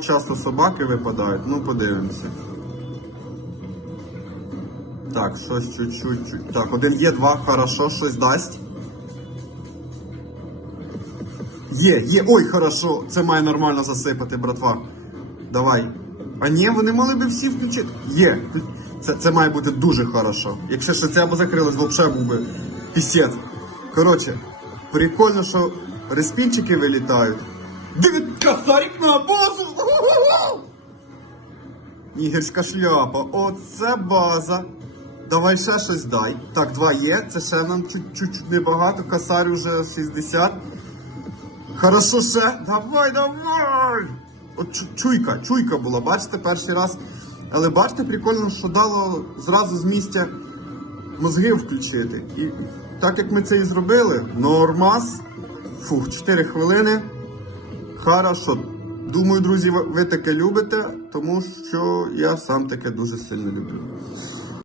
часто собаки випадають, ну подивимося. Так, щось чуть-чуть. Так, один є, два, хорошо, щось дасть. Є, є, ой, хорошо, це має нормально засипати, братва. Давай. А ні, вони могли би всі включити. Є. Це, це має бути дуже хорошо. Якщо ще це або закрилось, взагалі був би пісець. Коротше, прикольно, що респінчики вилітають. Диви, косарик на базу! Нігерська шляпа. Оце база. Давай ще щось дай. Так, два є. Це ще нам чуть- чуть-чуть небагато. Косарь уже 60. Хорошо ще. Давай, давай! От чуйка, чуйка була, бачите, перший раз. Але бачите, прикольно, що дало зразу з місця мозги включити. І так як ми це і зробили, нормас. Фух, 4 хвилини. Хорошо. Думаю, друзі, ви таке любите, тому що я сам таке дуже сильно люблю.